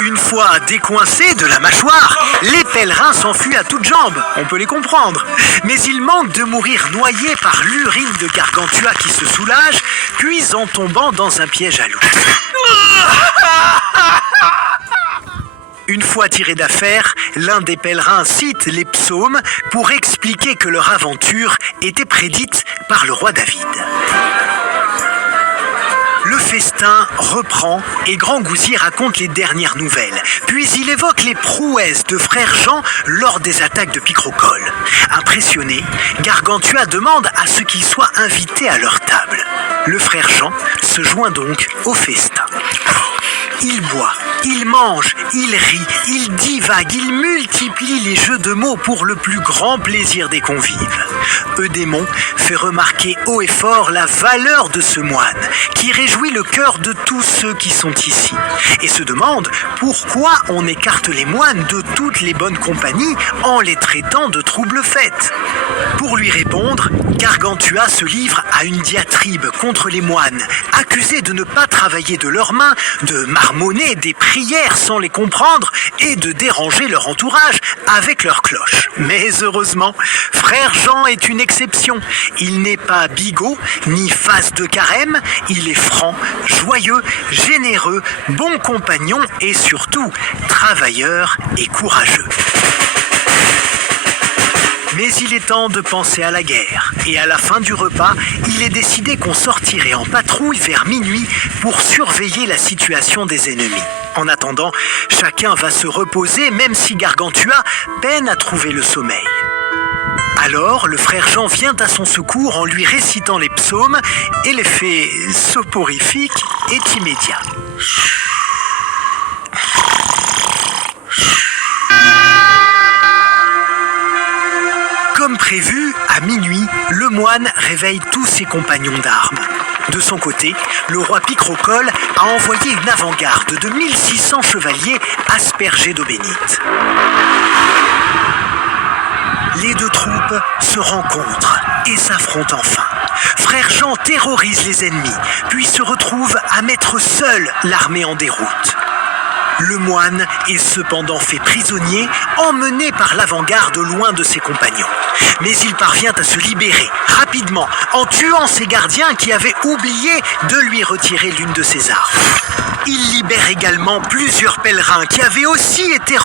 Une fois décoincés de la mâchoire, les pèlerins s'enfuient à toutes jambes, on peut les comprendre. Mais ils manquent de mourir noyés par l'urine de Gargantua qui se soulage, puis en tombant dans un piège à loup. Une fois tiré d'affaire, l'un des pèlerins cite les psaumes pour expliquer que leur aventure était prédite par le roi David. Le festin reprend et Grand Gousier raconte les dernières nouvelles. Puis il évoque les prouesses de frère Jean lors des attaques de Picrocole. Impressionné, Gargantua demande à ce qu'ils soient invités à leur table. Le frère Jean se joint donc au festin. Il boit, il mange, il rit, il divague, il multiplie les jeux de mots pour le plus grand plaisir des convives. Eudémon fait remarquer haut et fort la valeur de ce moine, qui réjouit le cœur de tous ceux qui sont ici, et se demande pourquoi on écarte les moines de toutes les bonnes compagnies en les traitant de troubles faits. Pour lui répondre, Gargantua se livre à une diatribe contre les moines, accusés de ne pas travailler de leurs mains, de marmonner des prières sans les comprendre et de déranger leur entourage avec leurs cloches. Mais heureusement, frère Jean est une exception. Il n'est pas bigot, ni face de carême, il est franc, joyeux, généreux, bon compagnon et surtout travailleur et courageux. Mais il est temps de penser à la guerre. Et à la fin du repas, il est décidé qu'on sortirait en patrouille vers minuit pour surveiller la situation des ennemis. En attendant, chacun va se reposer, même si Gargantua peine à trouver le sommeil. Alors, le frère Jean vient à son secours en lui récitant les psaumes et l'effet soporifique est immédiat. Comme prévu, à minuit, le moine réveille tous ses compagnons d'armes. De son côté, le roi Picrocole a envoyé une avant-garde de 1600 chevaliers aspergés d'eau bénite. Les deux troupes se rencontrent et s'affrontent enfin. Frère Jean terrorise les ennemis, puis se retrouve à mettre seul l'armée en déroute. Le moine est cependant fait prisonnier, emmené par l'avant-garde loin de ses compagnons. Mais il parvient à se libérer rapidement en tuant ses gardiens qui avaient oublié de lui retirer l'une de ses armes. Il libère également plusieurs pèlerins qui avaient aussi été